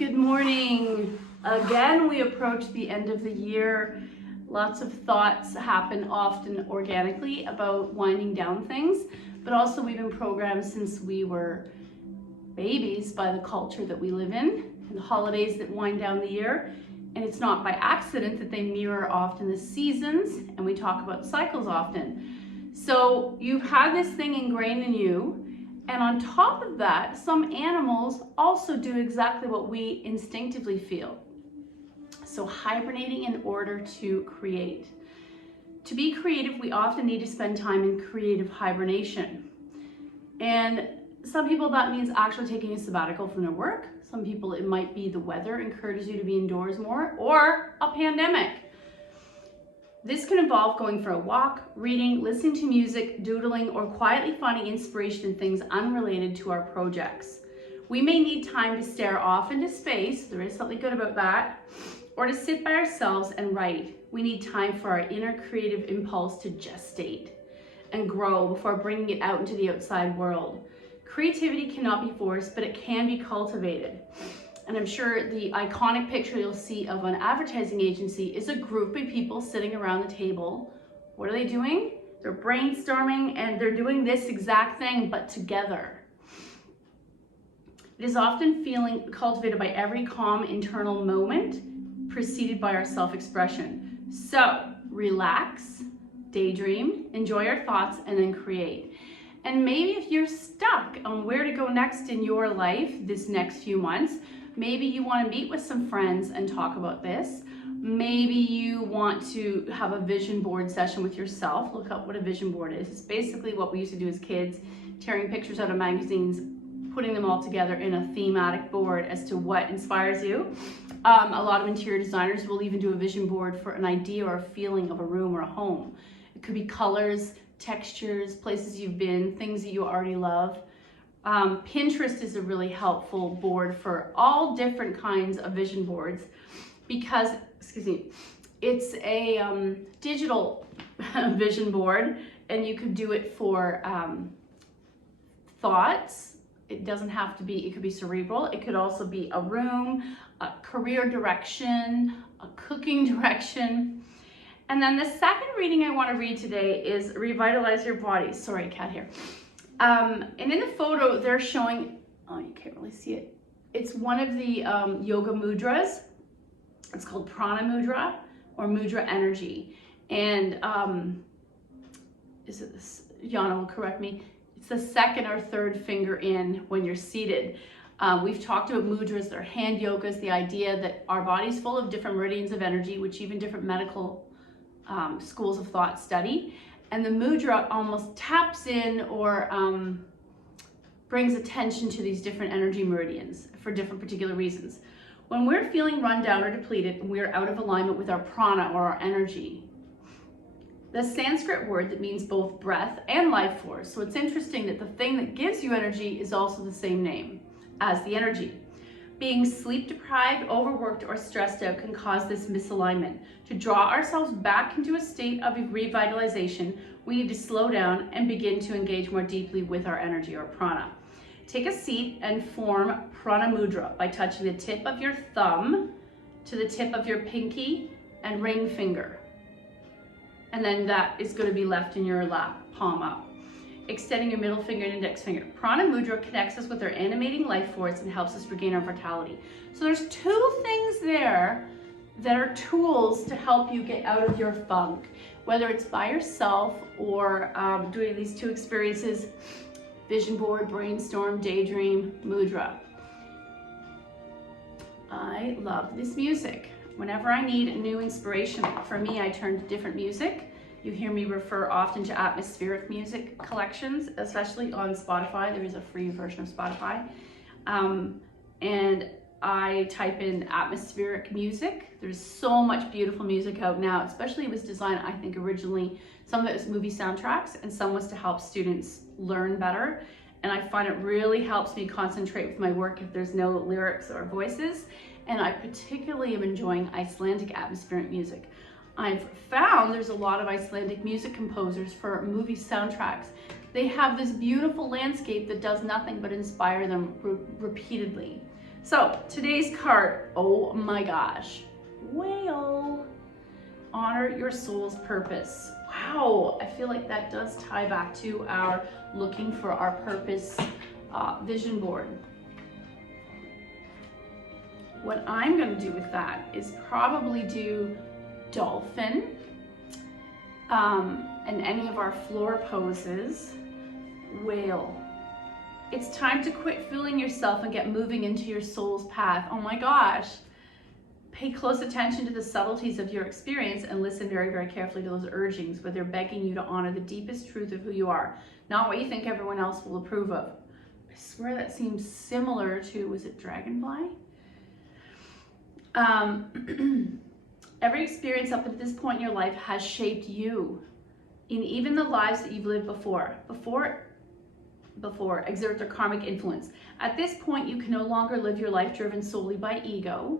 Good morning. Again, we approach the end of the year. Lots of thoughts happen often organically about winding down things, but also we've been programmed since we were babies by the culture that we live in, and the holidays that wind down the year. And it's not by accident that they mirror often the seasons, and we talk about cycles often. So you've had this thing ingrained in you, and on top of that, some animals also do exactly what we instinctively feel. So hibernating in order to create. To be creative, we often need to spend time in creative hibernation. And some people that means actually taking a sabbatical from their work. Some people it might be the weather encourages you to be indoors more, or a pandemic. This can involve going for a walk, reading, listening to music, doodling, or quietly finding inspiration in things unrelated to our projects. We may need time to stare off into space, there is something good about that, or to sit by ourselves and write. We need time for our inner creative impulse to gestate and grow before bringing it out into the outside world. Creativity cannot be forced, but it can be cultivated. And I'm sure the iconic picture you'll see of an advertising agency is a group of people sitting around the table. What are they doing? They're brainstorming, and they're doing this exact thing, but together. It is often feeling cultivated by every calm internal moment, preceded by our self-expression. So relax, daydream, enjoy your thoughts, and then create. And maybe if you're stuck on where to go next in your life this next few months, maybe you want to meet with some friends and talk about this. Maybe you want to have a vision board session with yourself. Look up what a vision board is. It's basically what we used to do as kids, tearing pictures out of magazines, putting them all together in a thematic board as to what inspires you. A lot of interior designers will even do a vision board for an idea or a feeling of a room or a home. It could be colors, textures, places you've been, things that you already love. Pinterest is a really helpful board for all different kinds of vision boards because, it's a digital vision board, and you could do it for thoughts. It doesn't have to be, it could be cerebral. It could also be a room, a career direction, a cooking direction. And then the second reading I want to read today is Revitalize Your Body. Sorry, cat hair. And in the photo, they're showing, oh, you can't really see it. It's one of the yoga mudras. It's called Prana Mudra or Mudra Energy. And is it this? Yana will correct me. It's the second or third finger in when you're seated. We've talked about mudras, they're hand yogas, the idea that our body's full of different meridians of energy, which even different medical schools of thought study. And the mudra almost taps in or brings attention to these different energy meridians for different particular reasons. When we're feeling run down or depleted and we're out of alignment with our prana or our energy, the Sanskrit word that means both breath and life force. So it's interesting that the thing that gives you energy is also the same name as the energy. Being sleep deprived, overworked, or stressed out can cause this misalignment. To draw ourselves back into a state of revitalization, we need to slow down and begin to engage more deeply with our energy or prana. Take a seat and form Prana Mudra by touching the tip of your thumb to the tip of your pinky and ring finger. And then that is going to be left in your lap, palm up. Extending your middle finger and index finger. Prana Mudra connects us with our animating life force and helps us regain our vitality. So there's two things there that are tools to help you get out of your funk, whether it's by yourself or doing these two experiences, vision board, brainstorm, daydream, mudra. I love this music. Whenever I need a new inspiration, for me, I turn to different music. You hear me refer often to atmospheric music collections, especially on Spotify. There is a free version of Spotify. And I type in atmospheric music. There's so much beautiful music out now, especially it was designed, I think originally, some of it was movie soundtracks and some was to help students learn better. And I find it really helps me concentrate with my work if there's no lyrics or voices. And I particularly am enjoying Icelandic atmospheric music. I've found there's a lot of Icelandic music composers for movie soundtracks. They have this beautiful landscape that does nothing but inspire them repeatedly. So today's card, oh my gosh, whale. Honor your soul's purpose. Wow, I feel like that does tie back to our looking for our purpose vision board. What I'm going to do with that is probably do Dolphin and any of our floor poses, whale. It's time to quit fooling yourself and get moving into your soul's path. Oh my gosh. Pay close attention to the subtleties of your experience and listen very, very carefully to those urgings where they're begging you to honor the deepest truth of who you are, not what you think everyone else will approve of. I swear that seems similar to, was it Dragonfly? Every experience up to this point in your life has shaped you, in even the lives that you've lived before exert their karmic influence. At this point, you can no longer live your life driven solely by ego.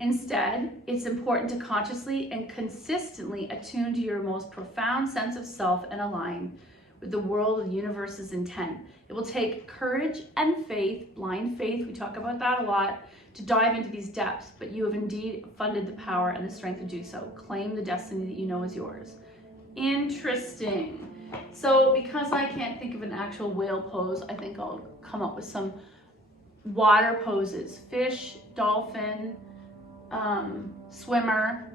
Instead, it's important to consciously and consistently attune to your most profound sense of self and align with the world of the universe's intent. It will take courage and faith, blind faith, we talk about that a lot, to dive into these depths, but you have indeed funded the power and the strength to do so. Claim the destiny that you know is yours. Interesting. So because I can't think of an actual whale pose, I think I'll come up with some water poses. Fish, dolphin, swimmer.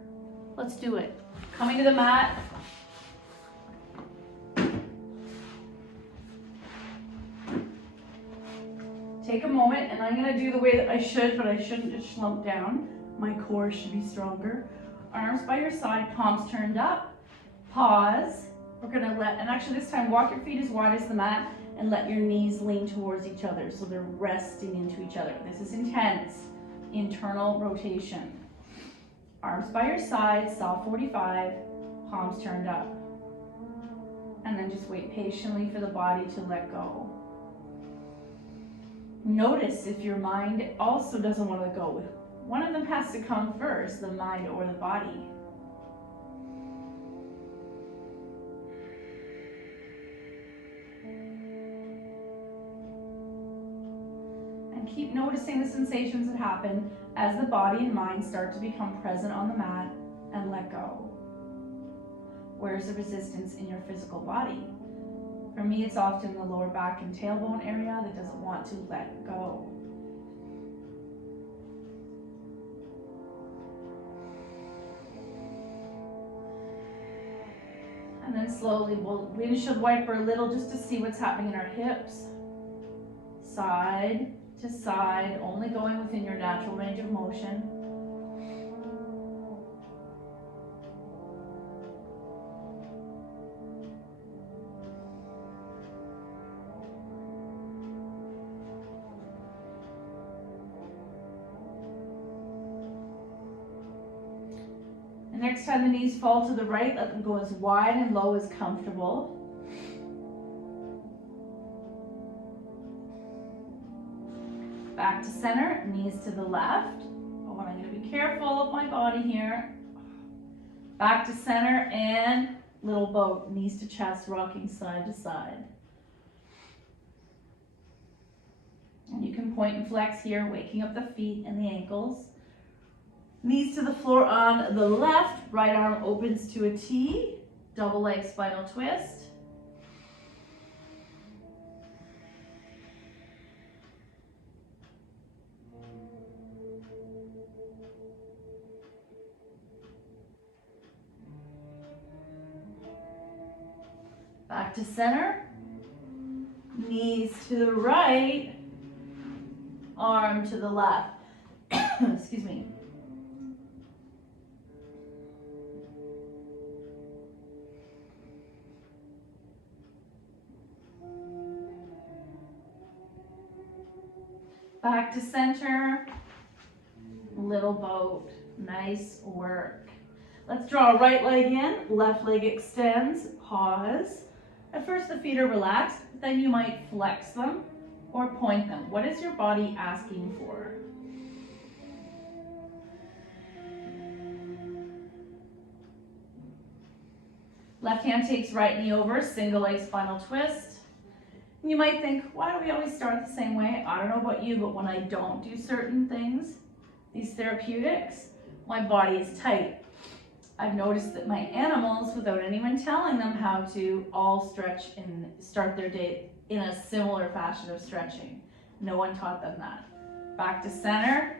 Let's do it. Coming to the mat. Take a moment, and I'm going to do the way that I should, but I shouldn't just slump down. My core should be stronger. Arms by your side, palms turned up. Pause. We're going to and actually this time walk your feet as wide as the mat and let your knees lean towards each other so they're resting into each other. This is intense. Internal rotation. Arms by your side, saw 45, palms turned up. And then just wait patiently for the body to let go. Notice if your mind also doesn't want to go. One of them has to come first, the mind or the body. And keep noticing the sensations that happen as the body and mind start to become present on the mat and let go. Where's the resistance in your physical body? For me, it's often the lower back and tailbone area that doesn't want to let go. And then slowly we'll windshield wiper a little just to see what's happening in our hips. Side to side, only going within your natural range of motion. Next time the knees fall to the right, let them go as wide and low as comfortable. Back to center, knees to the left. Oh, and I'm going to be careful of my body here. Back to center and little boat, knees to chest, rocking side to side. And you can point and flex here, waking up the feet and the ankles. Knees to the floor on the left, right arm opens to a T, double leg spinal twist. Back to center, knees to the right, arm to the left. Excuse me. Back to center, little boat, nice work. Let's draw a right leg in, left leg extends, pause. At first the feet are relaxed, then you might flex them or point them. What is your body asking for? Left hand takes right knee over, single leg spinal twist. You might think, why do we always start the same way? I don't know about you, but when I don't do certain things, these therapeutics, my body is tight. I've noticed that my animals, without anyone telling them how to, all stretch and start their day in a similar fashion of stretching. No one taught them that. Back to center,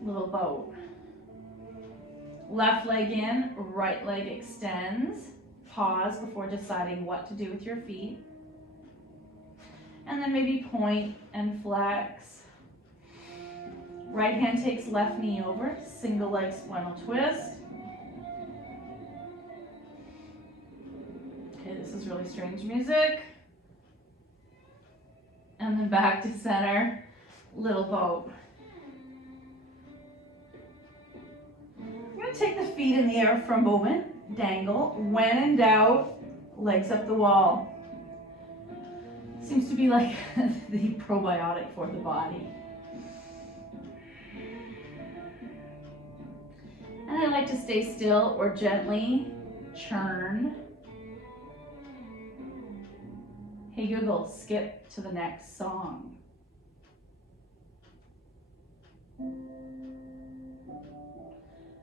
little boat. Left leg in, right leg extends. Pause before deciding what to do with your feet. And then maybe point and flex. Right hand takes left knee over, single leg spinal twist. Okay, this is really strange music. And then back to center, little boat. I'm going to take the feet in the air for a moment, dangle. When in doubt, legs up the wall. Seems to be like the probiotic for the body. And I like to stay still or gently churn. Hey Google, skip to the next song.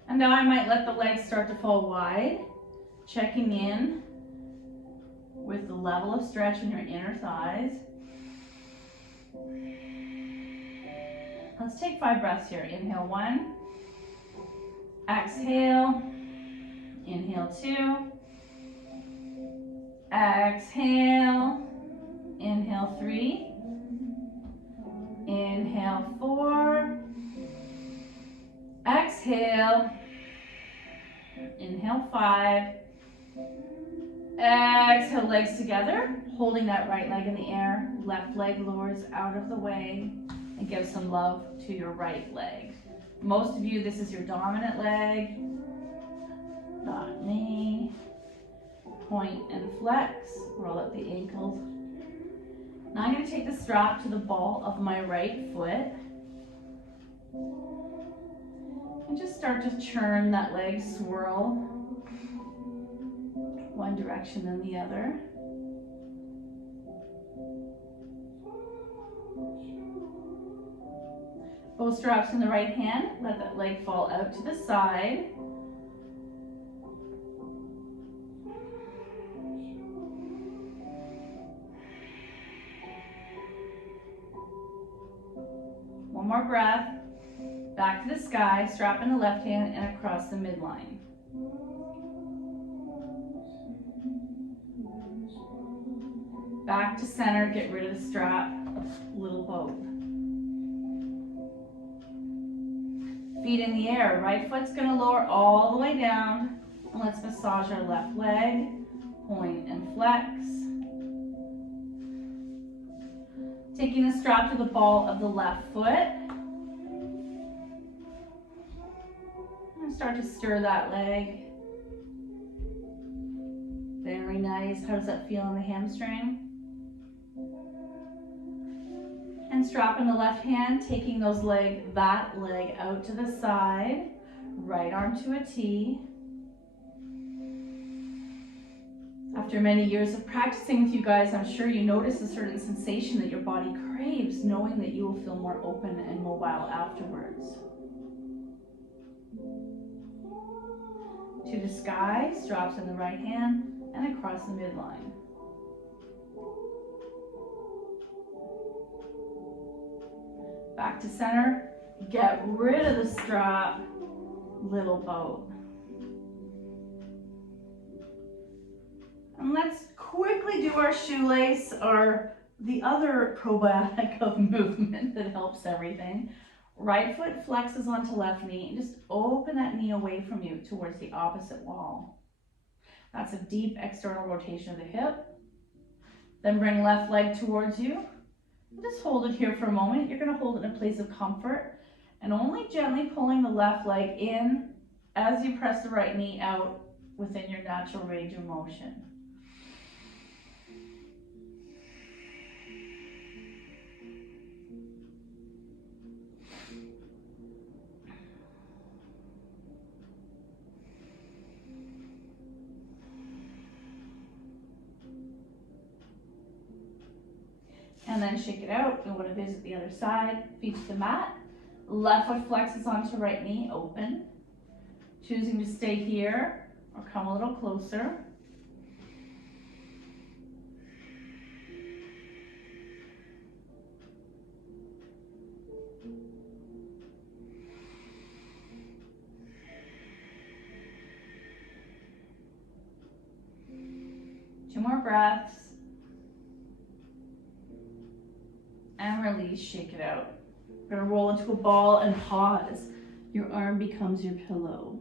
And now I might let the legs start to fall wide, checking in with the level of stretch in your inner thighs. Let's take 5 breaths here. Inhale 1, exhale, inhale 2, exhale, inhale 3, inhale 4, exhale, inhale 5, exhale, legs together, holding that right leg in the air, left leg lowers out of the way, and give some love to your right leg. Most of you, this is your dominant leg, not me. Point and flex, roll up the ankles. Now I'm going to take the strap to the ball of my right foot and just start to churn that leg, swirl one direction then the other. Both straps in the right hand, let that leg fall out to the side. One more breath. Back to the sky, strap in the left hand and across the midline. Back to center, get rid of the strap, little boat. Feet in the air, right foot's gonna lower all the way down. And let's massage our left leg, point and flex. Taking the strap to the ball of the left foot. And start to stir that leg. Very nice. How does that feel in the hamstring? And strap in the left hand, taking that leg out to the side. Right arm to a T. After many years of practicing with you guys, I'm sure you notice a certain sensation that your body craves, knowing that you will feel more open and mobile afterwards. To the sky, straps in the right hand and across the midline. Back to center, get rid of the strap, little boat. And let's quickly do our shoelace, or the other probiotic of movement that helps everything. Right foot flexes onto left knee and just open that knee away from you towards the opposite wall. That's a deep external rotation of the hip. Then bring left leg towards you. Just hold it here for a moment. You're going to hold it in a place of comfort and only gently pulling the left leg in as you press the right knee out within your natural range of motion. And then shake it out. We want to visit the other side, feet to the mat. Left foot flexes onto right knee, open. Choosing to stay here or come a little closer. Two more breaths. And release, shake it out. We're gonna roll into a ball and pause. Your arm becomes your pillow.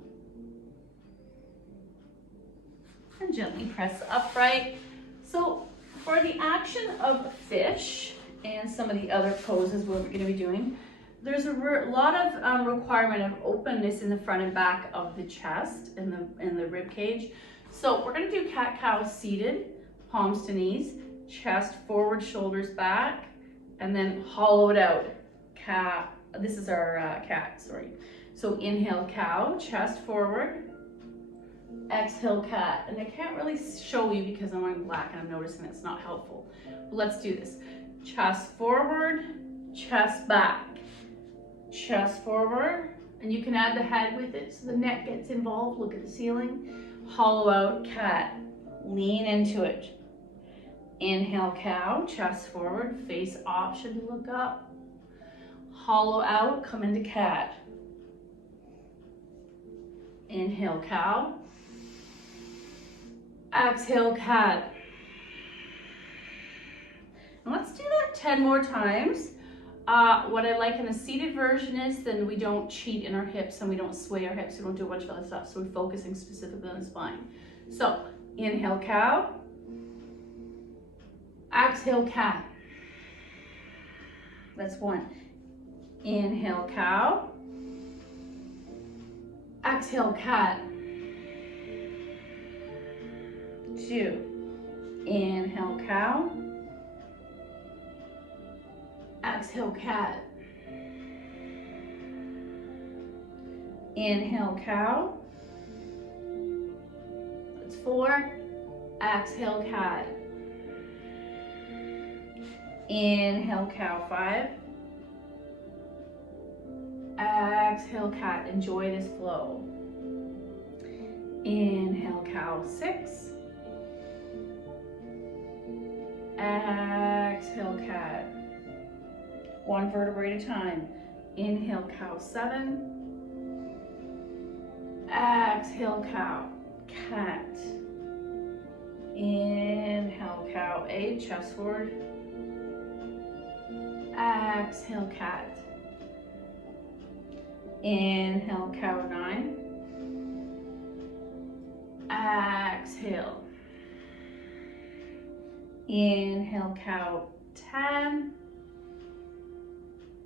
And gently press upright. So for the action of fish and some of the other poses we're gonna be doing, there's a lot of requirement of openness in the front and back of the chest and the rib cage. So we're gonna do cat-cow seated, palms to knees, chest forward, shoulders back, and then hollow it out. Cat, this is our cat, sorry. So inhale cow, chest forward, exhale cat. And I can't really show you because I'm wearing black and I'm noticing it's not helpful. But let's do this. Chest forward, chest back, chest forward, and you can add the head with it so the neck gets involved. Look at the ceiling. Hollow out cat, lean into it. Inhale cow, chest forward, face option to look up. Hollow out, come into cat. Inhale cow. Exhale cat. And let's do that 10 more times. What I like in the seated version is then we don't cheat in our hips and we don't sway our hips. We don't do a bunch of other stuff. So we're focusing specifically on the spine. So inhale cow. Exhale cat. That's one. Inhale cow. Exhale cat. Two. Inhale cow. Exhale cat. Inhale cow. That's four. Exhale cat. Inhale cow, five. Exhale cat, enjoy this flow. Inhale cow, six. Exhale cat. One vertebrae at a time. Inhale cow, seven. Exhale cow, cat. Inhale cow, eight, chest forward. Exhale cat. Inhale cow, nine. Exhale. Inhale cow, 10.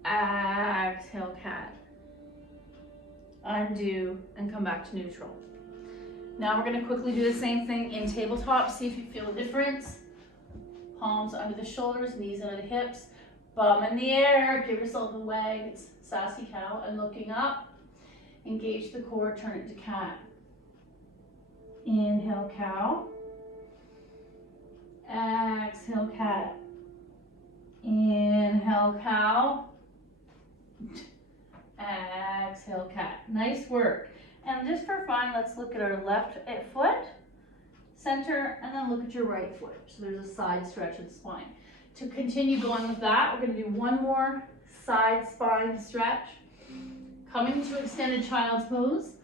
Exhale cat. Undo and come back to neutral. Now we're going to quickly do the same thing in tabletop. See if you feel a difference. Palms under the shoulders, knees under the hips. Bum in the air, give yourself a wag. It's sassy cow. And looking up, engage the core, turn it to cat. Inhale cow. Exhale cat. Inhale cow. Exhale cat. Nice work. And just for fun, let's look at our left foot, center, and then look at your right foot. So there's a side stretch of the spine. To continue going with that, we're going to do one more side spine stretch. Coming to extended child's pose.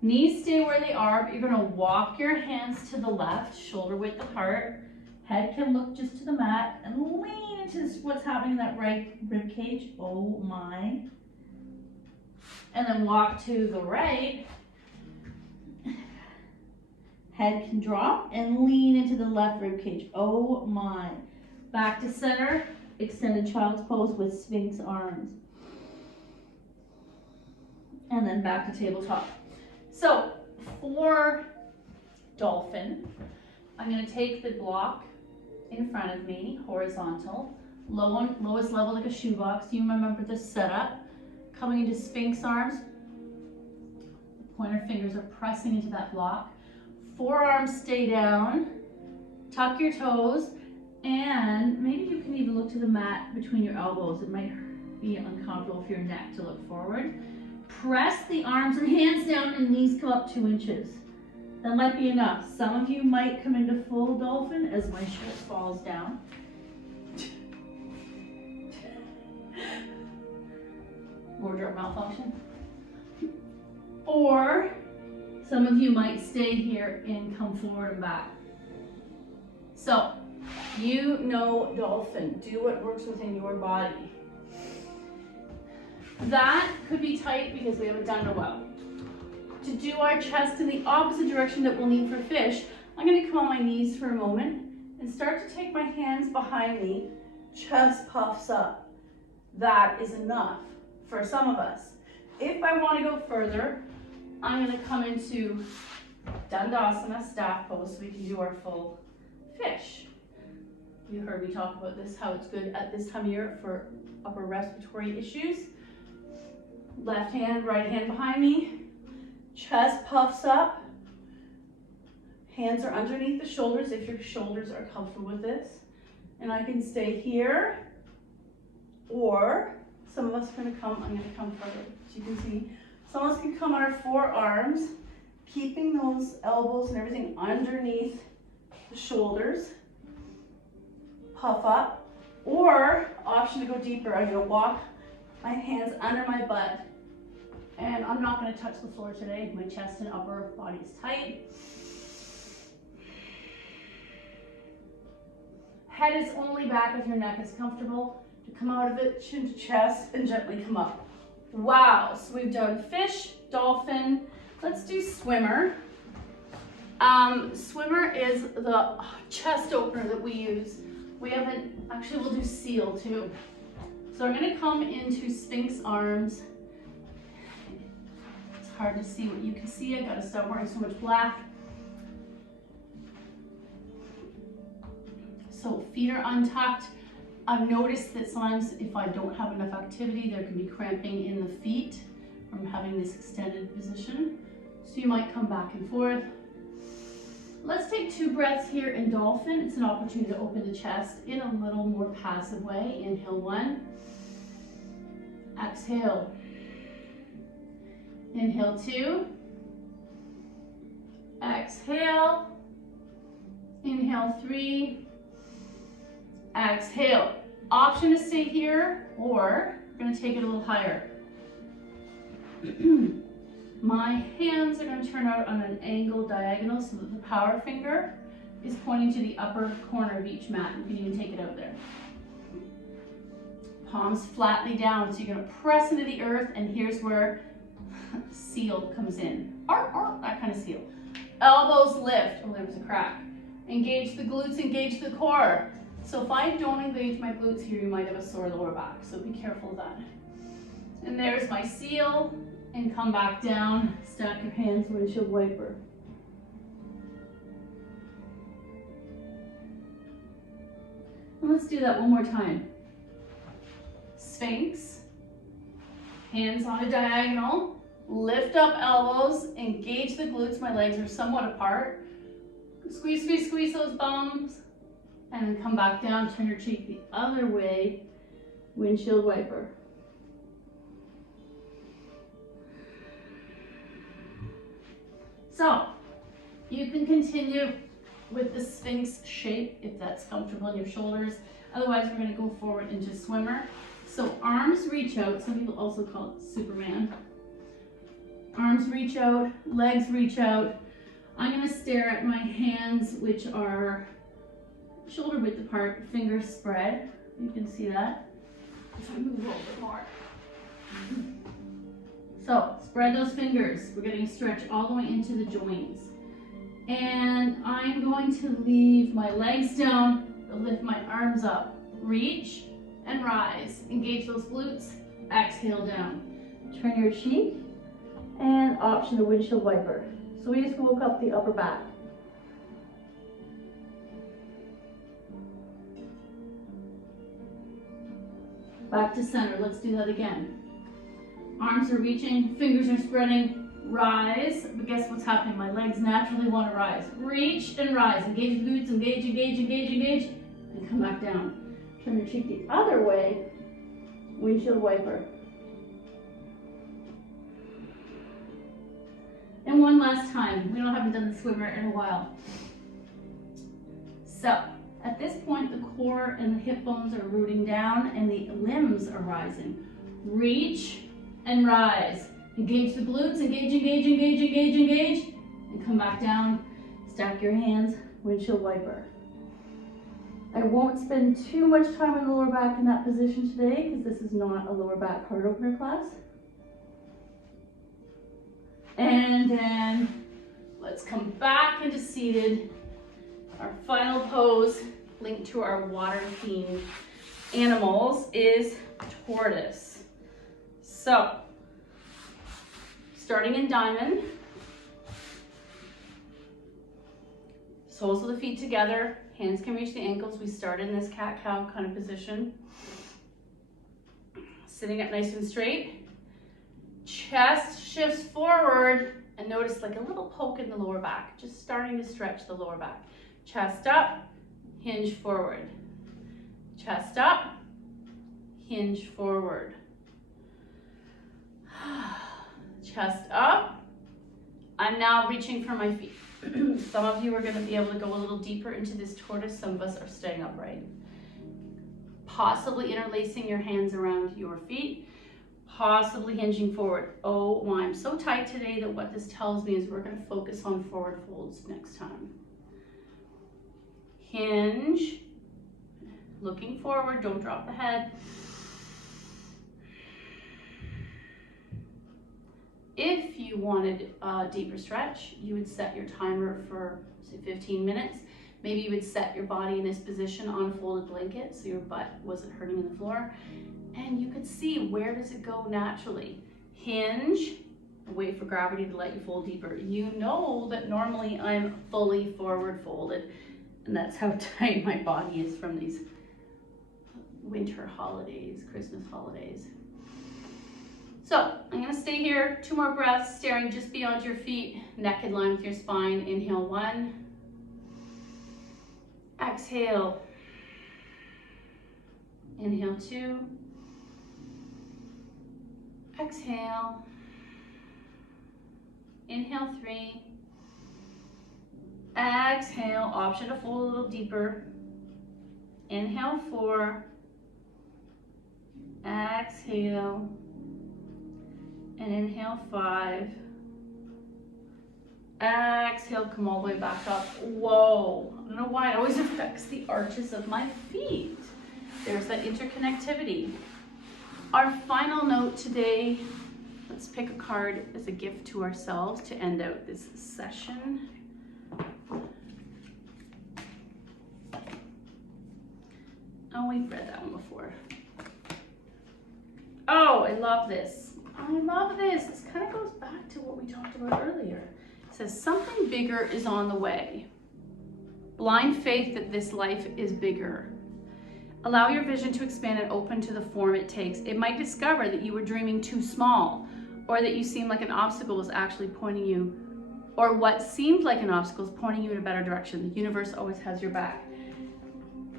Knees stay where they are, but you're going to walk your hands to the left, shoulder width apart. Head can look just to the mat and lean into what's happening in that right rib cage. Oh my. And then walk to the right. Head can drop and lean into the left rib cage. Oh my. Back to center, extended child's pose with Sphinx arms. And then back to tabletop. So for Dolphin, I'm going to take the block in front of me, horizontal, lowest level like a shoebox. You remember the setup. Coming into Sphinx arms, the pointer fingers are pressing into that block. Forearms stay down, tuck your toes, And maybe you can even look to the mat between your elbows. It might be uncomfortable for your neck to look forward. Press the arms and hands down and knees come up 2 inches. That might be enough. Some of you might come into full dolphin as my shirt falls down. Wardrobe malfunction. Or some of you might stay here and come forward and back. So, you know dolphin. Do what works within your body. That could be tight because we haven't done it in a while. To do our chest in the opposite direction that we'll need for fish, I'm going to come on my knees for a moment and start to take my hands behind me. Chest puffs up. That is enough for some of us. If I want to go further, I'm going to come into Dandasana, staff pose, so we can do our full fish. You heard me talk about this, how it's good at this time of year for upper respiratory issues. Left hand, right hand behind me. Chest puffs up. Hands are underneath the shoulders if your shoulders are comfortable with this. And I can stay here, or some of us are going to come, I'm going to come further. As you can see, some of us can come on our forearms, keeping those elbows and everything underneath the shoulders. Puff up, or option to go deeper. I'm going to walk my hands under my butt, and I'm not going to touch the floor today. My chest and upper body is tight. Head is only back if your neck is comfortable. To come out of it, chin to chest, and gently come up. Wow, so we've done fish, dolphin. Let's do swimmer. Swimmer is the chest opener that we use. We haven't, actually we'll do seal too. So I'm gonna come into Sphinx arms. It's hard to see what you can see. I gotta stop wearing so much black. So feet are untucked. I've noticed that sometimes if I don't have enough activity, there can be cramping in the feet from having this extended position. So you might come back and forth. Let's take 2 breaths here in dolphin. It's an opportunity to open the chest in a little more passive way. Inhale 1. Exhale. Inhale 2. Exhale. Inhale 3. Exhale. Option to stay here, or we're going to take it a little higher. My hands are going to turn out on an angle diagonal so that the power finger is pointing to the upper corner of each mat. You can even take it out there. Palms flatly down, so you're going to press into the earth, and here's where seal comes in. That kind of seal. Elbows lift. Oh, there was a crack. Engage the glutes, engage the core. So if I don't engage my glutes here, you might have a sore lower back, so be careful of that. And there's my seal, and come back down, stack your hands, windshield wiper. And let's do that one more time. Sphinx, hands on a diagonal, lift up elbows, engage the glutes, my legs are somewhat apart. Squeeze, squeeze, squeeze those bums. And then come back down, turn your cheek the other way, windshield wiper. So, you can continue with the Sphinx shape if that's comfortable in your shoulders. Otherwise, we're going to go forward into swimmer. So arms reach out, some people also call it Superman. Arms reach out, legs reach out. I'm going to stare at my hands, which are shoulder width apart, fingers spread. You can see that. If I move a little bit more. So, spread those fingers. We're getting a stretch all the way into the joints. And I'm going to leave my legs down, lift my arms up. Reach and rise. Engage those glutes. Exhale down. Turn your cheek and option the windshield wiper. So we just woke up the upper back. Back to center. Let's do that again. Arms are reaching, fingers are spreading. Rise, but guess what's happening? My legs naturally want to rise. Reach and rise. Engage the glutes, engage, engage, engage, engage. and come back down. Turn your cheek the other way, windshield wiper. And one last time. We haven't done the swimmer in a while. So, at this point, the core and the hip bones are rooting down and the limbs are rising. Reach and rise. Engage the glutes, engage, engage, engage, engage, engage. And come back down. Stack your hands, windshield wiper. I won't spend too much time on the lower back in that position today because this is not a lower back heart opener class. And then let's come back into seated. Our final pose linked to our water themed animals is tortoise. So, starting in diamond, soles of the feet together, hands can reach the ankles. We start in this cat-cow kind of position. Sitting up nice and straight. Chest shifts forward and notice like a little poke in the lower back, just starting to stretch the lower back. Chest up, hinge forward. Chest up, hinge forward. Chest up. I'm now reaching for my feet. Some of you are going to be able to go a little deeper into this tortoise. Some of us are staying upright. Possibly interlacing your hands around your feet. Possibly hinging forward. Oh my, I'm so tight today that what this tells me is we're going to focus on forward folds next time. Hinge. Looking forward, don't drop the head. If you wanted a deeper stretch, you would set your timer for say 15 minutes. Maybe you would set your body in this position on a folded blanket so your butt wasn't hurting in the floor. And you could see where does it go naturally. Hinge, wait for gravity to let you fold deeper. You know that normally I'm fully forward folded, and that's how tight my body is from these winter holidays, Christmas holidays. So I'm gonna stay here, 2 more breaths, staring just beyond your feet, neck in line with your spine. Inhale 1. Exhale. Inhale 2. Exhale. Inhale 3. Exhale, option to fold a little deeper. Inhale 4. Exhale. And inhale 5. Exhale, come all the way back up. Whoa, I don't know why it always affects the arches of my feet. There's that interconnectivity. Our final note today, let's pick a card as a gift to ourselves to end out this session. Oh, we've read that one before. Oh, I love this. I love this. This kind of goes back to what we talked about earlier. It says something bigger is on the way. Blind faith that this life is bigger. Allow your vision to expand and open to the form it takes. It might discover that you were dreaming too small, or that you seem like an obstacle is actually pointing you, or what seemed like an obstacle is pointing you in a better direction. The universe always has your back.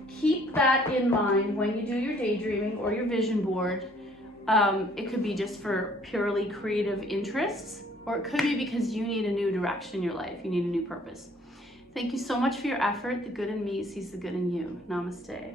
Keep that in mind when you do your daydreaming or your vision board. It could be just for purely creative interests, or it could be because you need a new direction in your life. You need a new purpose. Thank you so much for your effort. The good in me sees the good in you. Namaste.